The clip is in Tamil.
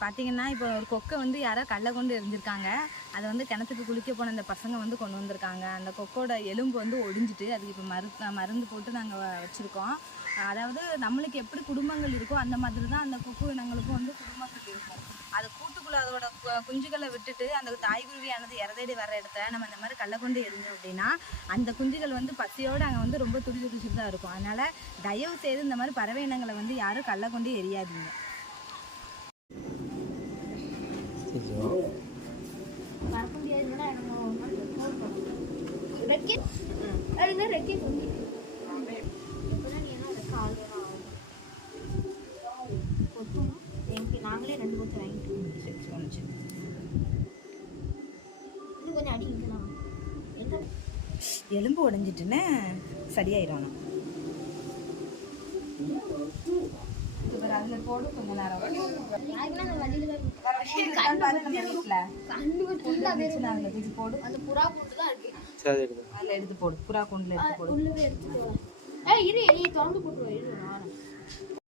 பார்த்தீங்கன்னா இப்போ ஒரு கொக்கை வந்து யாரோ கல்லை கொண்டு எரிஞ்சிருக்காங்க. அதை வந்து கிணத்துக்கு குளிக்க போன அந்த பசங்க வந்து கொண்டு வந்திருக்காங்க. அந்த கொக்கோட எலும்பு வந்து ஒடிஞ்சிட்டு அதுக்கு இப்போ மருந்து போட்டு நாங்கள் வச்சுருக்கோம். அதாவது நம்மளுக்கு எப்படி குடும்பங்கள் இருக்கோ அந்த மாதிரி தான் அந்த கொக்கு இனங்களுக்கும் வந்து குடும்பங்கள் இருக்கும். அது கூட்டுக்குள்ளே அதோட குஞ்சுகளை விட்டுட்டு அந்த தாய்குருவியானது இறதேடி வர இடத்த நம்ம இந்த மாதிரி கல்லை கொண்டு எரிஞ்சோம் அப்படின்னா அந்த குஞ்சுகள் வந்து பசியோடு அங்கே வந்து ரொம்ப துடிச்சுட்டு தான் இருக்கும். அதனால் தயவு செய்து இந்த மாதிரி பறவை இனங்களை வந்து யாரும் கல்லை கொண்டு எரியாதீங்க. நாங்களே 2 கொத்து வாங்கிட்டு கொஞ்சம் அடிக்கலாம். எலும்பு உடைஞ்சிட்டுன்னு சரியாயிடும். அதுல போடு கொஞ்ச நேரம். போடு அந்த புறா கூண்டு தான் இருக்கு. அதுல எடுத்து போடு. புறா கூண்டுல எடுத்து போடு. திறந்து போட்டுருவோம்.